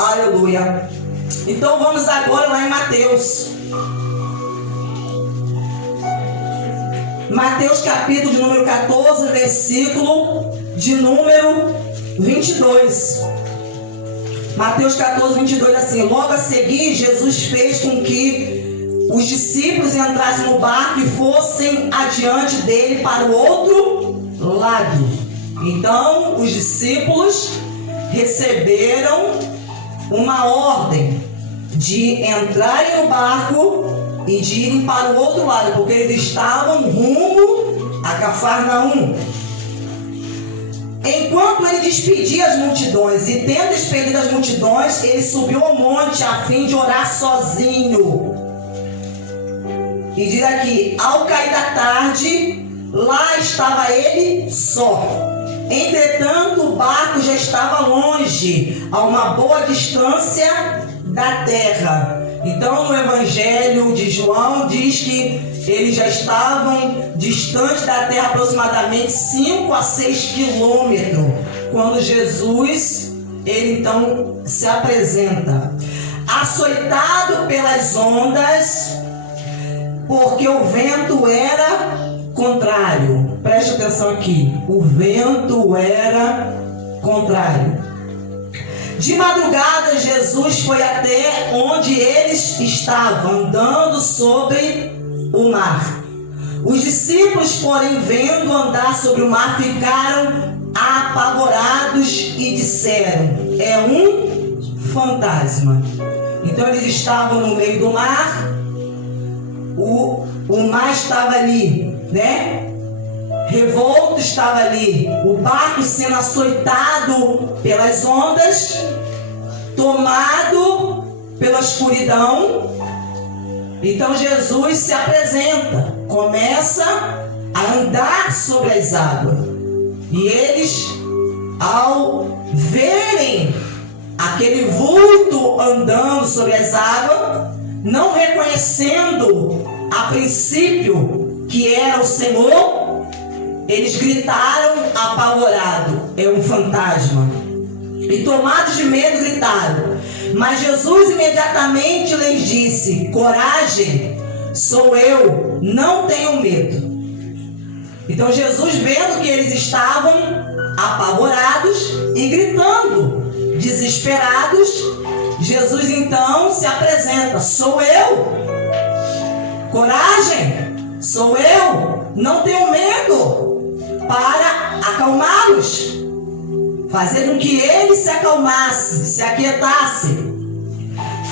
Aleluia. Então vamos agora lá em Mateus. Mateus capítulo de número 14, versículo de número 22. Mateus 14, 22, assim: logo a seguir, Jesus fez com que os discípulos entrassem no barco e fossem adiante dele para o outro lado. Então, os discípulos receberam uma ordem de entrarem no barco e de irem para o outro lado, porque eles estavam rumo a Cafarnaum. Enquanto ele despedia as multidões, e tendo despedido as multidões, ele subiu ao monte a fim de orar sozinho. E diz aqui: ao cair da tarde, lá estava ele só. Entretanto, o barco já estava longe, a uma boa distância da terra. Então, no Evangelho de João, diz que eles já estavam distantes da terra aproximadamente 5 a 6 quilômetros, quando Jesus, ele então se apresenta, açoitado pelas ondas, porque o vento era contrário. Preste atenção aqui, o vento era contrário. De madrugada, Jesus foi até onde eles estavam, andando sobre o mar. Os discípulos, porém, vendo andar sobre o mar, ficaram apavorados e disseram: é um fantasma. Então eles estavam no meio do mar, o mar estava ali, né? Revolto estava ali, o barco sendo açoitado pelas ondas, tomado pela escuridão. Então Jesus se apresenta, começa a andar sobre as águas. E eles, ao verem aquele vulto andando sobre as águas, não reconhecendo a princípio que era o Senhor, eles gritaram apavorados: é um fantasma. E tomados de medo gritaram. Mas Jesus imediatamente lhes disse: coragem, sou eu, não tenham medo. Então Jesus, vendo que eles estavam apavorados e gritando, desesperados, Jesus então se apresenta: sou eu, coragem, sou eu, não tenham medo, para acalmá-los, fazer com que eles se acalmassem, se aquietassem.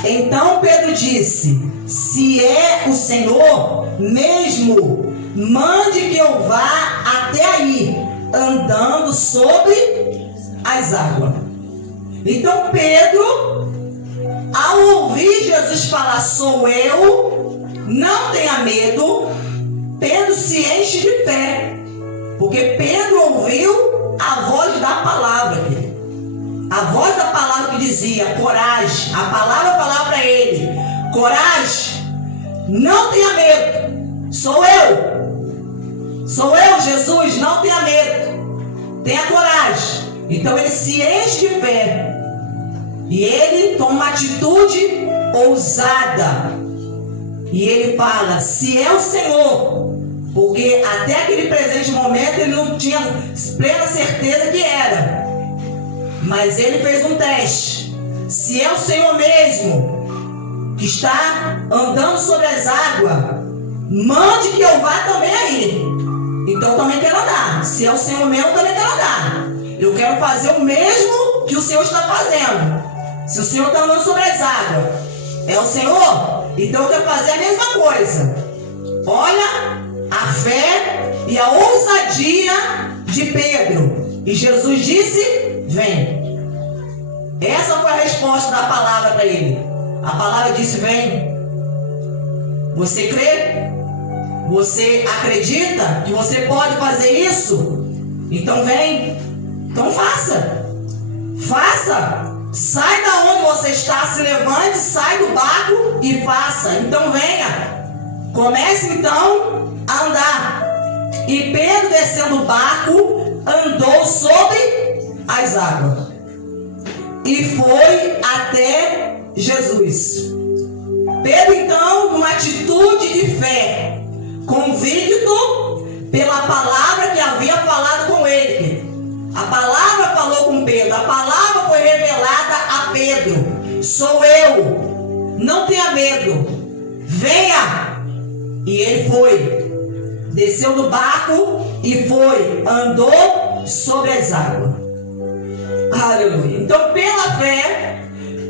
Então Pedro disse: se é o Senhor mesmo, mande que eu vá até aí, andando sobre as águas. Então Pedro, ao ouvir Jesus falar: sou eu, não tenha medo, Pedro se enche de fé, porque Pedro ouviu a voz da palavra, a voz da palavra que dizia: coragem. A palavra falava para ele: coragem, não tenha medo, sou eu, Jesus, não tenha medo, tenha coragem. Então ele se enche de fé e ele toma uma atitude ousada e ele fala: se é o Senhor, porque até aquele presente momento ele não tinha plena certeza que era, mas ele fez um teste. Se é o Senhor mesmo que está andando sobre as águas, mande que eu vá também aí. Então eu também quero andar. Se é o Senhor mesmo, eu também quero andar. Eu quero fazer o mesmo que o Senhor está fazendo. Se o Senhor está andando sobre as águas, é o Senhor, então eu quero fazer a mesma coisa. Olha a fé e a ousadia de Pedro. E Jesus disse: vem. Essa foi a resposta da palavra para ele. A palavra disse: vem. Você crê? Você acredita que você pode fazer isso? Então vem. Então faça. Faça. Sai da onde você está, se levante, sai do barco e faça. Então venha. Comece então a andar. E Pedro, descendo do barco, andou sobre as águas e foi até Jesus. Pedro, então, numa atitude de fé, convicto pela palavra que havia falado com ele. A palavra falou com Pedro, a palavra foi revelada a Pedro. Sou eu, não tenha medo, venha. E ele foi, desceu do barco e foi, andou sobre as águas. Aleluia. Então, pela fé,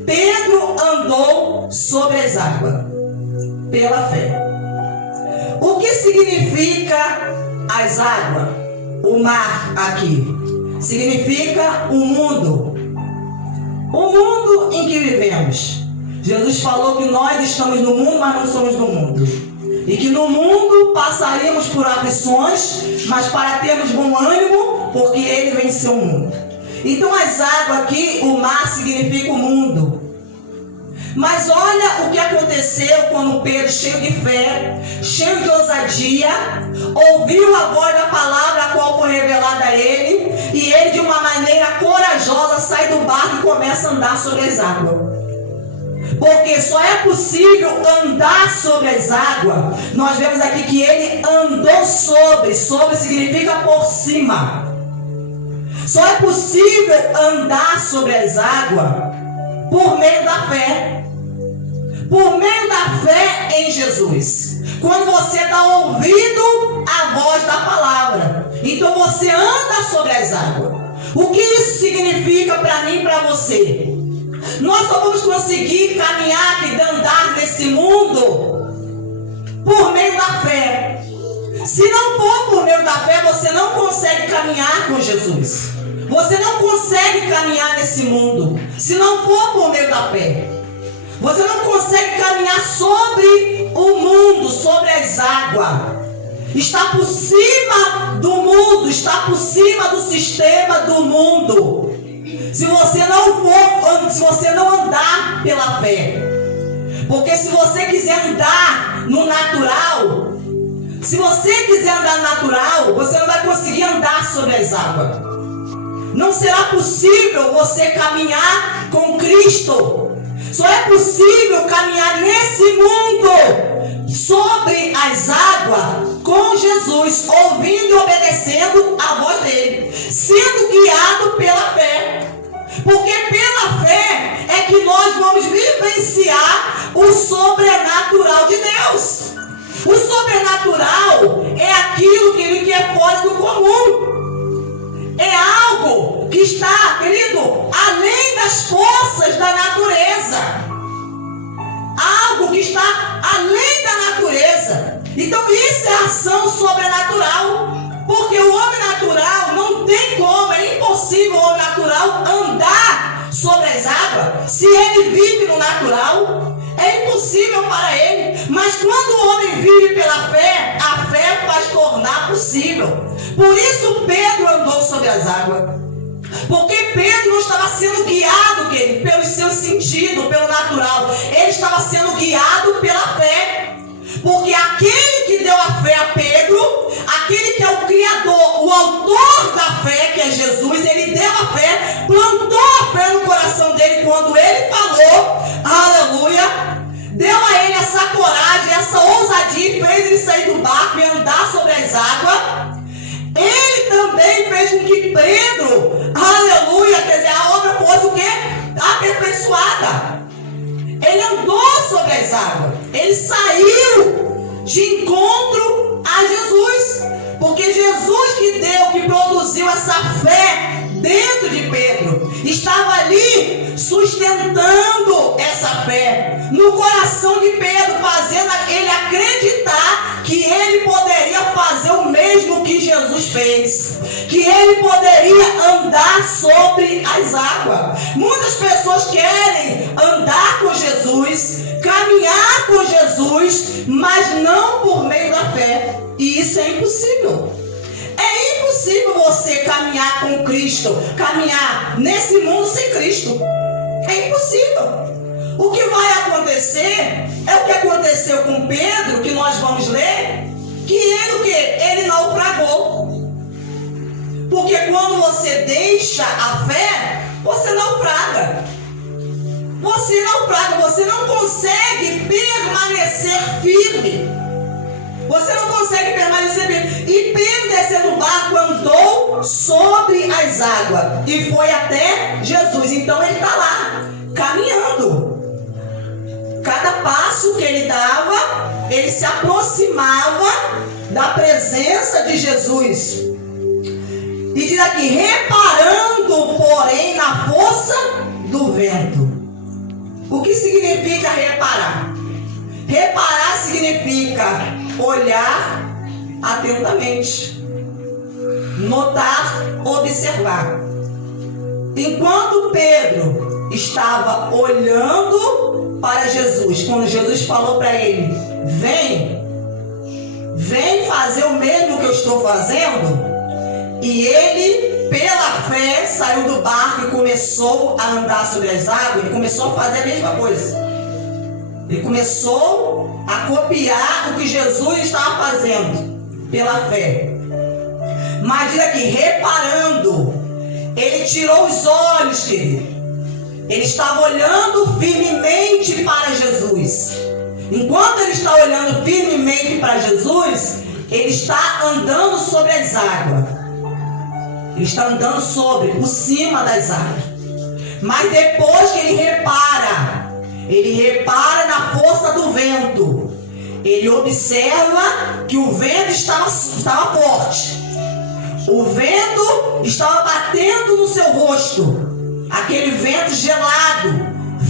Pedro andou sobre as águas. Pela fé. O que significa as águas? O mar aqui. Significa o mundo. O mundo em que vivemos. Jesus falou que nós estamos no mundo, mas não somos do mundo. E que no mundo passaríamos por aflições, mas para termos bom ânimo, porque ele venceu o mundo. Então as águas aqui, o mar significa o mundo. Mas olha o que aconteceu quando Pedro, cheio de fé, cheio de ousadia, ouviu a voz da palavra a qual foi revelada a ele, e ele de uma maneira corajosa sai do barco e começa a andar sobre as águas. Porque só é possível andar sobre as águas. Nós vemos aqui que ele andou sobre significa por cima. Só é possível andar sobre as águas por meio da fé. Por meio da fé em Jesus. Quando você dá ouvido à voz da palavra, então você anda sobre as águas. O que isso significa para mim e para você? Nós só vamos conseguir caminhar e andar nesse mundo por meio da fé. Se não for por meio da fé, você não consegue caminhar com Jesus. Você não consegue caminhar nesse mundo se não for por meio da fé. Você não consegue caminhar sobre o mundo, sobre as águas. Está por cima do mundo, está por cima do sistema do mundo. Se você não andar pela fé. Porque se você quiser andar no natural, se você quiser andar no natural, você não vai conseguir andar sobre as águas. Não será possível você caminhar com Cristo. Só é possível caminhar nesse mundo sobre as águas com Jesus, ouvindo e obedecendo a voz dele, sendo guiado pela fé. Porque pela fé é que nós vamos vivenciar o sobrenatural de Deus. O sobrenatural é aquilo que é fora do comum. É algo que está, querido, além das forças da natureza. Algo que está além da natureza. Então isso é ação sobrenatural. Porque o homem natural não tem como, é impossível o homem natural andar sobre as águas. Se ele vive no natural, é impossível para ele. Mas quando o homem vive pela fé, a fé faz tornar possível. Por isso Pedro andou sobre as águas. Porque Pedro não estava sendo guiado, querido, pelo seu sentido, pelo natural. Ele estava sendo guiado pela fé. Porque aquele que deu a fé a Pedro, aquele que é o Criador, o autor da fé, que é Jesus, ele deu a fé, plantou a fé no coração dele quando ele falou, aleluia, deu a ele essa coragem, essa ousadia, fez ele sair do barco e andar sobre as águas. Ele também fez com que Pedro, aleluia, quer dizer, a obra fosse o quê? Aperfeiçoada. Ele andou sobre as águas. Ele saiu de encontro a Jesus. Porque Jesus que produziu essa fé dentro de Pedro, estava ali sustentando essa fé no coração de Pedro, fazendo ele acreditar que ele poderia fazer o mesmo que Jesus fez, que ele poderia andar sobre as águas. Muitas pessoas querem andar com Jesus, caminhar com Jesus, mas não por meio da fé, e isso é impossível. É impossível você caminhar com Cristo, caminhar nesse mundo sem Cristo. É impossível. O que vai acontecer é o que aconteceu com Pedro, que nós vamos ler, que ele naufragou. Porque quando você deixa a fé, você naufraga. você naufraga, você não consegue permanecer firme. Você não consegue permanecer firme. E Pedro, descendo do barco, andou sobre as águas e foi até Jesus. Então ele está lá, caminhando. Cada passo que ele dava, ele se aproximava da presença de Jesus. E diz aqui, reparando, porém, na força do vento. O que significa reparar? Reparar significa olhar atentamente, notar, observar. Enquanto Pedro estava olhando para Jesus, quando Jesus falou para ele, vem fazer o mesmo que eu estou fazendo, e ele, pela fé, saiu do barco e começou a andar sobre as águas. Ele começou a fazer a mesma coisa. Ele começou a copiar o que Jesus estava fazendo, pela fé. Mas diz aqui, reparando, ele tirou os olhos, querido. Ele estava olhando firmemente para Jesus. Enquanto ele está olhando firmemente para Jesus, ele está andando sobre as águas. Ele está andando por cima das águas. Mas depois que ele repara na força do vento. Ele observa que o vento estava forte. O vento estava batendo no seu rosto. Aquele vento gelado,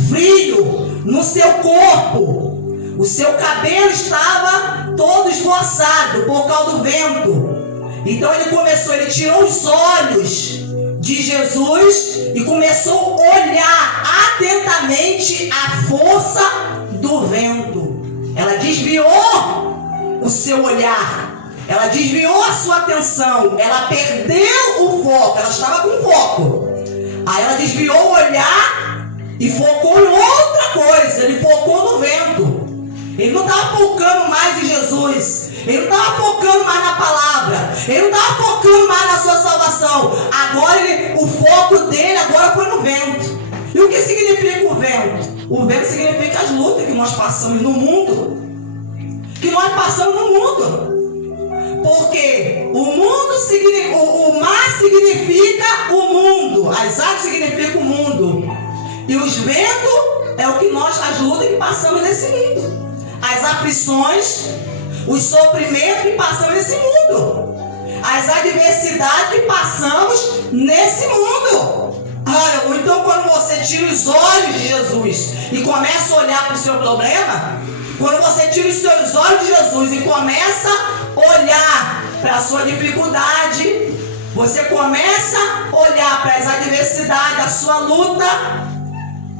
frio, no seu corpo. O seu cabelo estava todo esvoaçado por causa do vento. Então ele tirou os olhos de Jesus e começou a olhar atentamente a força do vento. Ela desviou o seu olhar, ela desviou a sua atenção, ela perdeu o foco, ela estava com foco. Aí ela desviou o olhar e focou em outra coisa, ele focou no vento. Ele não estava focando mais em Jesus. Ele não estava focando mais na palavra. Ele não estava focando mais na sua salvação. Agora o foco dele agora foi no vento. E o que significa o vento? O vento significa as lutas que nós passamos no mundo. Que nós passamos no mundo. Porque o mar significa o mundo. As águas significam o mundo. E os ventos é as lutas que passamos nesse mundo. As aflições, os sofrimentos que passamos nesse mundo, as adversidades que passamos nesse mundo. Olha, então quando você tira os olhos de Jesus e começa a olhar para o seu problema, quando você tira os seus olhos de Jesus e começa a olhar para a sua dificuldade, você começa a olhar para as adversidades, a sua luta.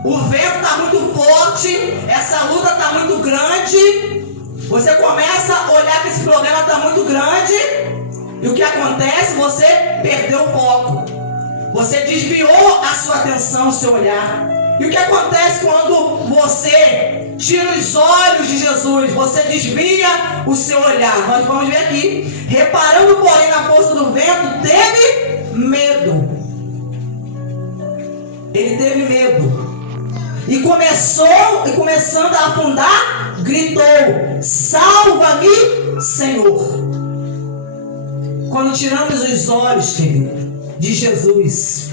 O vento está muito forte, essa luta está muito grande. Você começa a olhar que esse problema está muito grande. E o que acontece? Você perdeu o foco. Você desviou a sua atenção, o seu olhar. E o que acontece quando você tira os olhos de Jesus? Você desvia o seu olhar. Nós vamos ver aqui. Reparando, porém, na força do vento, teve medo. Ele teve medo. E começando a afundar, gritou: salva-me, Senhor. Quando tiramos os olhos, querido, de Jesus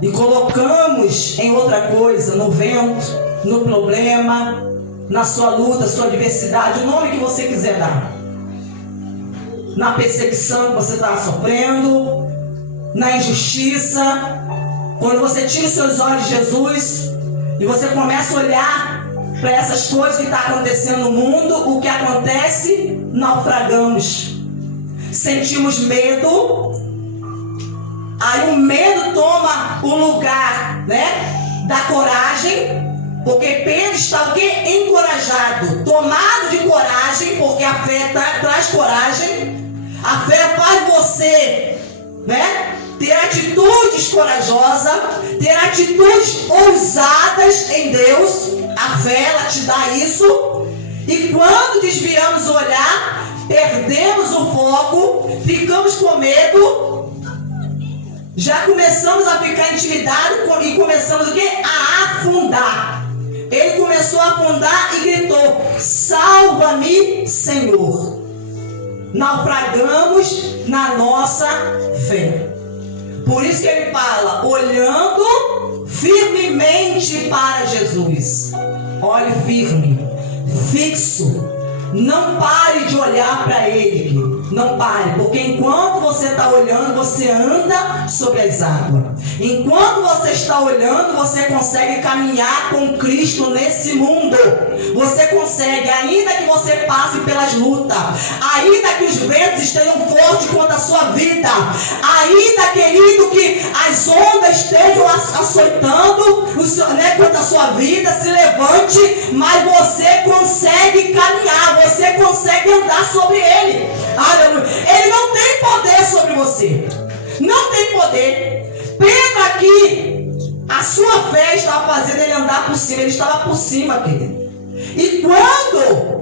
e colocamos em outra coisa, no vento, no problema, na sua luta, sua adversidade, o nome que você quiser dar, na perseguição que você está sofrendo, na injustiça, quando você tira os seus olhos de Jesus e você começa a olhar para essas coisas que estão acontecendo no mundo, o que acontece? Naufragamos. Sentimos medo. Aí o medo toma o lugar, da coragem. Porque Pedro está encorajado, tomado de coragem, porque a fé traz coragem. A fé faz você, ter atitudes corajosas, ter atitudes ousadas em Deus. A fé, ela te dá isso. E quando desviamos o olhar, perdemos o foco, ficamos com medo. Já começamos a ficar intimidados e começamos o quê? A afundar. Ele começou a afundar e gritou: salva-me, Senhor. Naufragamos na nossa fé. Por isso que ele fala, olhando firmemente para Jesus. Olhe firme, fixo. Não pare de olhar para Ele, não pare, porque enquanto você está olhando, você anda sobre as águas. Enquanto você está olhando, você consegue caminhar com Cristo nesse mundo. Você consegue, ainda que você passe pelas lutas, ainda que os ventos estejam fortes contra a sua vida, ainda, querido, que as ondas estejam açoitando contra a sua vida, se levante, mas você consegue caminhar, você consegue andar sobre Ele. Aleluia. Ele não tem poder sobre você. Não tem poder. Pedro aqui, a sua fé estava fazendo ele andar por cima. Ele estava por cima, querido. E quando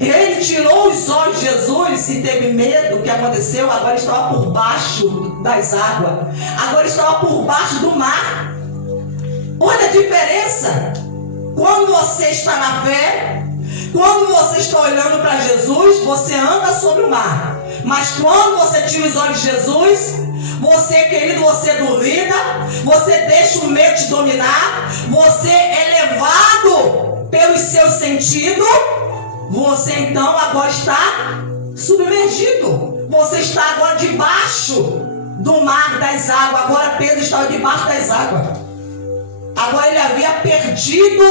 ele tirou os olhos de Jesus e teve medo, o que aconteceu? Agora estava por baixo das águas. Agora estava por baixo do mar. Olha a diferença. Quando você está na fé, quando você está olhando para Jesus, você anda sobre o mar. Mas quando você tira os olhos de Jesus, você, querido, você duvida, você deixa o medo te dominar, você é levado pelos seus sentidos, você então agora está submergido. Você está agora debaixo do mar das águas. Agora Pedro estava debaixo das águas. Agora ele havia perdido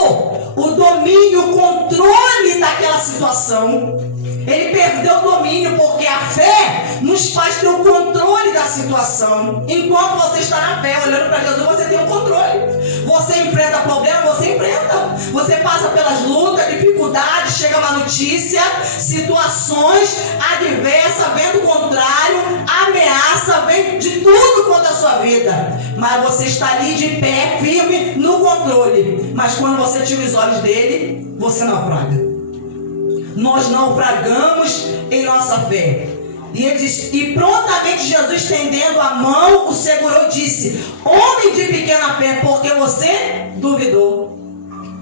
o domínio, o controle daquela situação. Ele perdeu o domínio, porque a fé nos faz ter o controle da situação. Enquanto você está na fé, olhando para Jesus, você tem o controle. Você enfrenta problemas, você enfrenta. Você passa pelas lutas, dificuldades, chega uma notícia, situações adversas, vento contrário, ameaça, vem de tudo contra a sua vida. Mas você está ali de pé, firme, no controle. Mas quando você tira os olhos dele, você naufraga. Nós naufragamos em nossa fé. E ele diz, e prontamente Jesus, estendendo a mão, o segurou e disse: homem de pequena fé, porque você duvidou.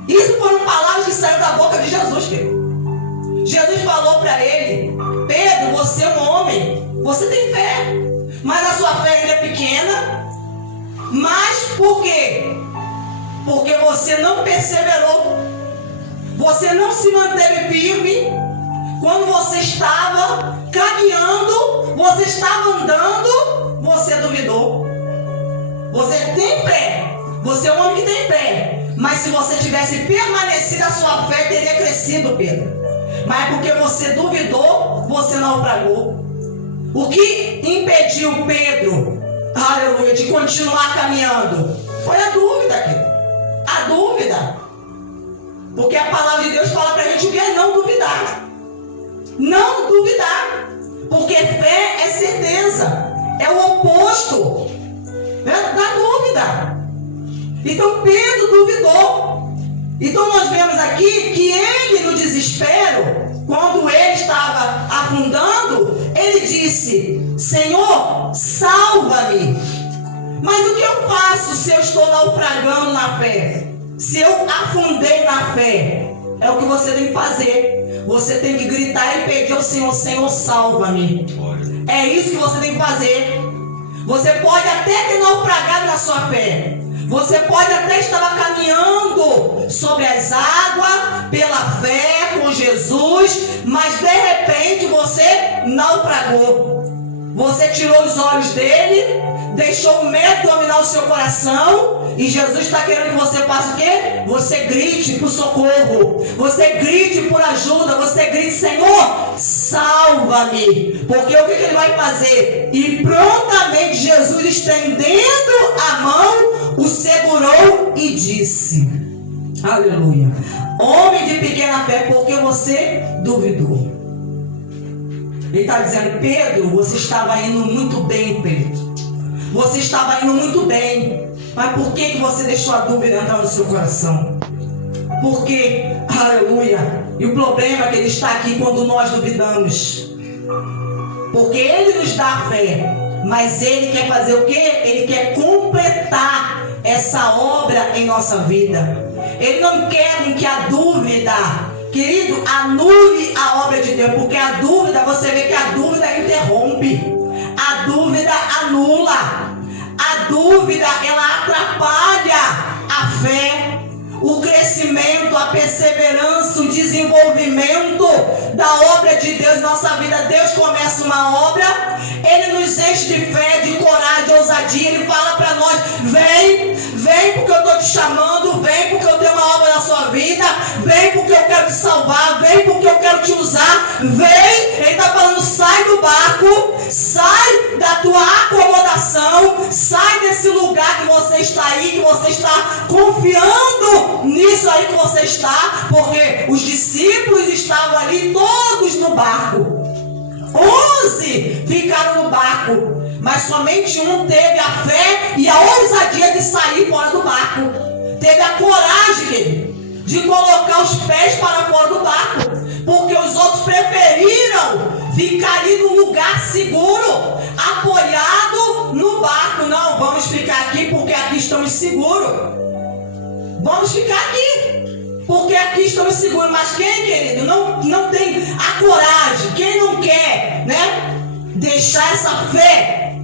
Isso foram palavras que saíram da boca de Jesus, querido. Jesus falou para ele: Pedro, você é um homem, você tem fé, mas a sua fé ainda é pequena. Mas por quê? Porque você não perseverou. Você não se manteve firme. Quando você estava caminhando, você estava andando, você duvidou. Você tem fé. Você é um homem que tem fé. Mas se você tivesse permanecido, a sua fé teria crescido, Pedro. Mas porque você duvidou, você naufragou. O que impediu Pedro, aleluia, de continuar caminhando? Foi a dúvida, querido. A dúvida. Porque a palavra de Deus fala para a gente que é não duvidar. Não duvidar. Porque fé é certeza. É o oposto da dúvida. Então Pedro duvidou. Então nós vemos aqui que ele, no desespero, quando ele estava afundando, ele disse: Senhor, salva-me. Mas o que eu faço se eu estou naufragando na fé? Se eu afundei na fé? É o que você tem que fazer. Você tem que gritar e pedir ao Senhor: Senhor, salva-me. É isso que você tem que fazer. Você pode até ter naufragado na sua fé. Você pode até estar caminhando sobre as águas, pela fé, com Jesus, mas de repente você naufragou. Você tirou os olhos dele, deixou o medo dominar o seu coração, e Jesus está querendo que você faça o quê? Você grite por socorro, você grite por ajuda, você grite: Senhor, salva-me. Porque o que ele vai fazer? E prontamente Jesus, estendendo a mão, o segurou e disse: aleluia, homem de pequena fé, porque você duvidou. Ele está dizendo: Pedro, você estava indo muito bem, Pedro. Você estava indo muito bem. Mas por que você deixou a dúvida entrar no seu coração? Porque, aleluia, e o problema é que ele está aqui quando nós duvidamos. Porque ele nos dá a fé. Mas Ele quer fazer o quê? Ele quer completar essa obra em nossa vida. Ele não quer que a dúvida, querido, anule a obra de Deus, porque a dúvida, você vê que a dúvida interrompe, a dúvida anula, a dúvida ela atrapalha a fé, o crescimento, a perseverança, o desenvolvimento da obra de Deus em nossa vida. Deus começa uma obra, Ele nos enche de fé, de coragem, de ousadia. Ele fala para nós: vem, vem porque eu estou te chamando, vem porque eu tenho uma obra na sua vida, vem porque eu quero te salvar, vem porque eu quero te usar, vem. Ele está falando: sai do barco, sai da tua acomodação, sai desse lugar que você está aí, que você está confiando nisso aí que você está, porque os discípulos estavam ali todos no barco. 11 ficaram no barco, mas somente um teve a fé e a ousadia de sair fora do barco. Teve a coragem de colocar os pés para fora do barco, porque os outros preferiram ficar ali no lugar seguro, apoiado no barco. Não, vamos ficar aqui porque aqui estamos seguros. Vamos ficar aqui, porque aqui estamos seguros. Mas quem, querido, não tem a coragem, quem não quer, né, deixar essa fé,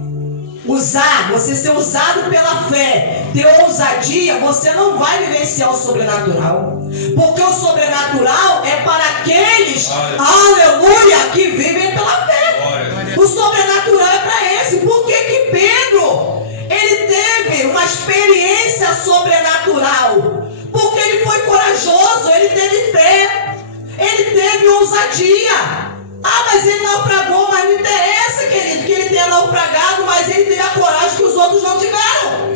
usar, você ser usado pela fé, ter ousadia, você não vai vivenciar o sobrenatural. Porque o sobrenatural é para aqueles, aleluia, que vivem pela fé. O sobrenatural é para esse. Por que que Pedro, ele teve uma experiência sobrenatural? Porque ele foi corajoso, ele teve fé, ele teve ousadia. Ah, mas ele naufragou, mas não interessa, querido, que ele tenha naufragado, mas ele teve a coragem que os outros não tiveram.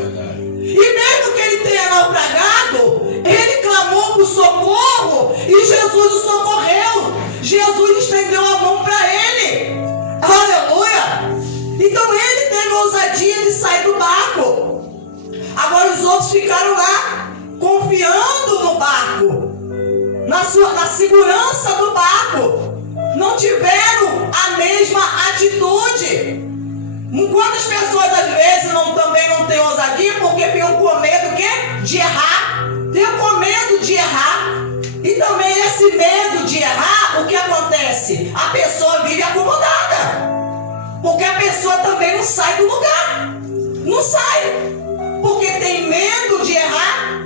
E mesmo que ele tenha naufragado, ele clamou por socorro e Jesus o socorreu. Jesus estendeu a mão para ele. Aleluia! Então ele teve a ousadia de sair do barco. Agora os outros ficaram lá, confiando no barco, na segurança do barco. Não tiveram a mesma atitude. Quantas pessoas às vezes também não têm ousadia porque ficam com medo de errar? Ficam com medo de errar. E também esse medo de errar, o que acontece? A pessoa vive acomodada, porque a pessoa também não sai do lugar. Não sai, porque tem medo de errar.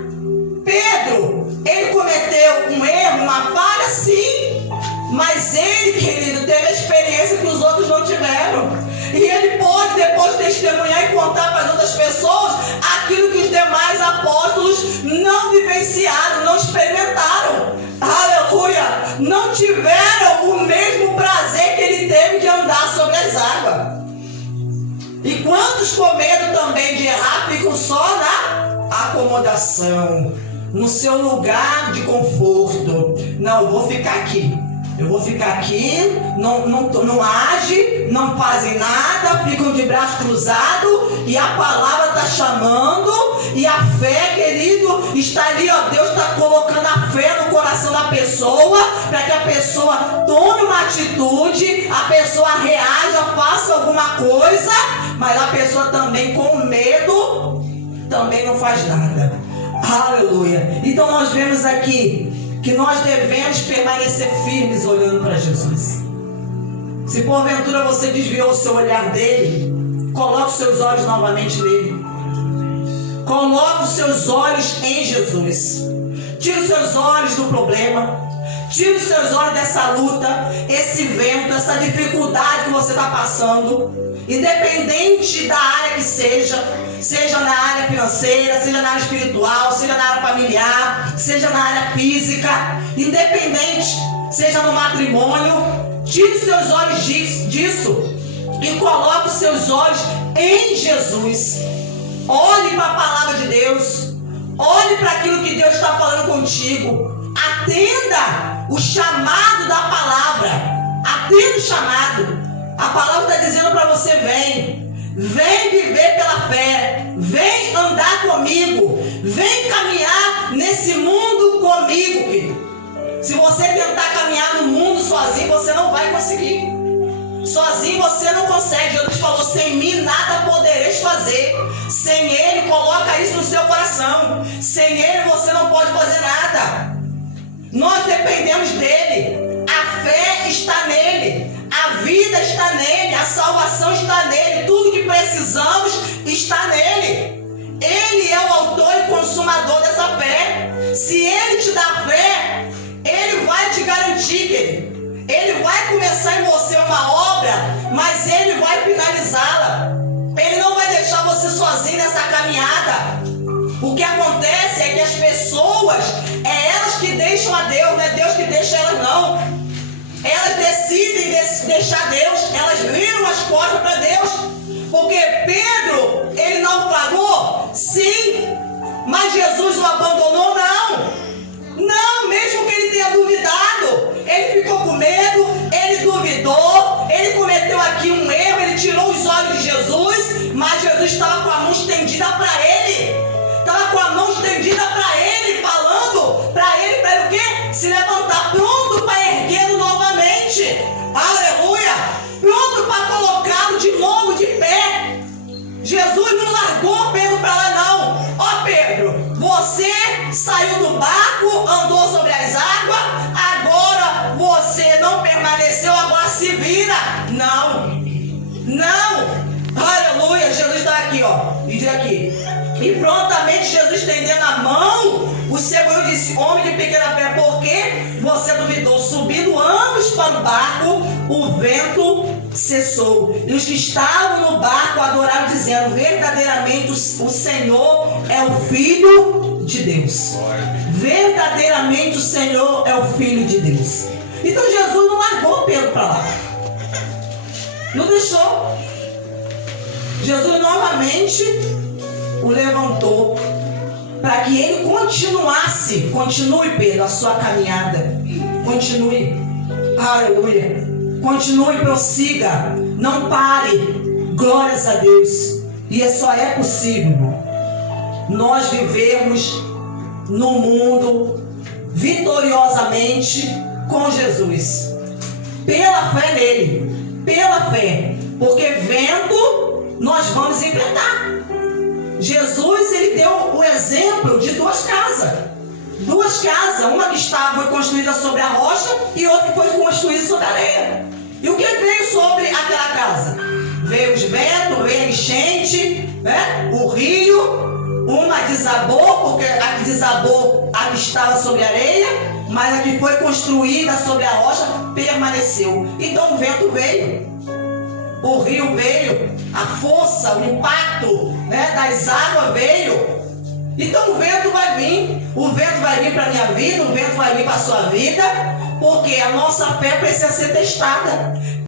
Pedro, ele cometeu um erro, uma falha, sim, mas ele, querido, teve a experiência que os outros não tiveram. E ele pode depois testemunhar e contar para as outras pessoas aquilo que os demais apóstolos não vivenciaram, não experimentaram. Aleluia! Não tiveram o mesmo prazer que ele teve de andar sobre as águas. E quantos com medo também de errar ficam só na acomodação, no seu lugar de conforto. Não, eu vou ficar aqui. Eu vou ficar aqui, não age, não fazem nada, ficam de braço cruzado e a palavra está chamando e a fé, querido, está ali, ó. Deus está colocando a fé no coração da pessoa para que a pessoa tome uma atitude, a pessoa reaja, faça alguma coisa, mas a pessoa também com medo também não faz nada. Aleluia. Então nós vemos aqui que nós devemos permanecer firmes olhando para Jesus. Se porventura você desviou o seu olhar dele, coloque os seus olhos novamente nele. Coloque os seus olhos em Jesus. Tire os seus olhos do problema. Tire os seus olhos dessa luta, esse vento, essa dificuldade que você está passando. Independente da área que seja na área financeira, seja na área espiritual, seja na área familiar, seja na área física, independente, seja no matrimônio, tire os seus olhos disso e coloque os seus olhos em Jesus. Olhe para a palavra de Deus, olhe para aquilo que Deus está falando contigo, atenda o chamado da palavra, atenda o chamado. A palavra está dizendo para você: vem viver pela fé, vem andar comigo, vem caminhar nesse mundo comigo, querido. Se você tentar caminhar no mundo sozinho, você não vai conseguir. Sozinho você não consegue. Jesus falou: sem mim nada podereis fazer. Sem Ele, coloca isso no seu coração. Sem Ele você não pode fazer nada. Nós dependemos dEle. A fé está nele. A vida está nele. A salvação está nele. Tudo que precisamos está nele. Ele é o autor e consumador dessa fé. Se Ele te dá fé, Ele vai te garantir, querido. Ele vai começar em você uma obra, mas Ele vai finalizá-la. Ele não vai deixar você sozinho nessa caminhada. O que acontece é que as pessoas, elas que deixam a Deus, não é Deus que deixa elas, não. Elas decidem deixar Deus, elas viram as costas para Deus. Porque Pedro, ele naufragou? Sim. Mas Jesus o abandonou? Não. Não, mesmo que ele tenha duvidado, ele ficou com medo, ele duvidou, ele cometeu aqui um erro, ele tirou os olhos de Jesus, mas Jesus estava com a mão estendida para ele. Estava com a mão estendida para ele, falando para ele o quê? Se levantar, pronto para erguê-lo novamente. Aleluia! Pronto para colocá-lo de novo de pé. Jesus não largou Pedro para lá, não. Ó Pedro, você saiu do barco, andou sobre as águas, agora você não permaneceu, agora se vira. Não, não. Aleluia, Jesus está aqui, ó. E diz aqui: e prontamente Jesus estendendo a mão, o segurou e disse: homem de pequena fé, por que você duvidou? Subindo ambos para o barco, o vento cessou. E os que estavam no barco adoraram, dizendo: verdadeiramente o Senhor é o Filho de Deus. Verdadeiramente o Senhor é o Filho de Deus. Então Jesus não largou Pedro para lá. Não deixou. Jesus novamente o levantou para que ele continue, Pedro, a sua caminhada. Continue. Aleluia. Continue, prossiga. Não pare. Glórias a Deus. E só é possível nós vivemos no mundo vitoriosamente com Jesus. Pela fé nele. Pela fé. Porque vendo, nós vamos enfrentar. Jesus, ele deu o exemplo de duas casas. Uma que foi construída sobre a rocha e outra que foi construída sobre a areia. E o que veio sobre aquela casa? Veio os ventos, veio a enchente, né? O rio. Uma desabou, porque a que desabou, a que estava sobre a areia, mas a que foi construída sobre a rocha permaneceu. Então o vento veio. O rio veio, a força, o impacto, né, das águas veio. Então o vento vai vir para a minha vida, o vento vai vir para a sua vida, porque a nossa fé precisa ser testada.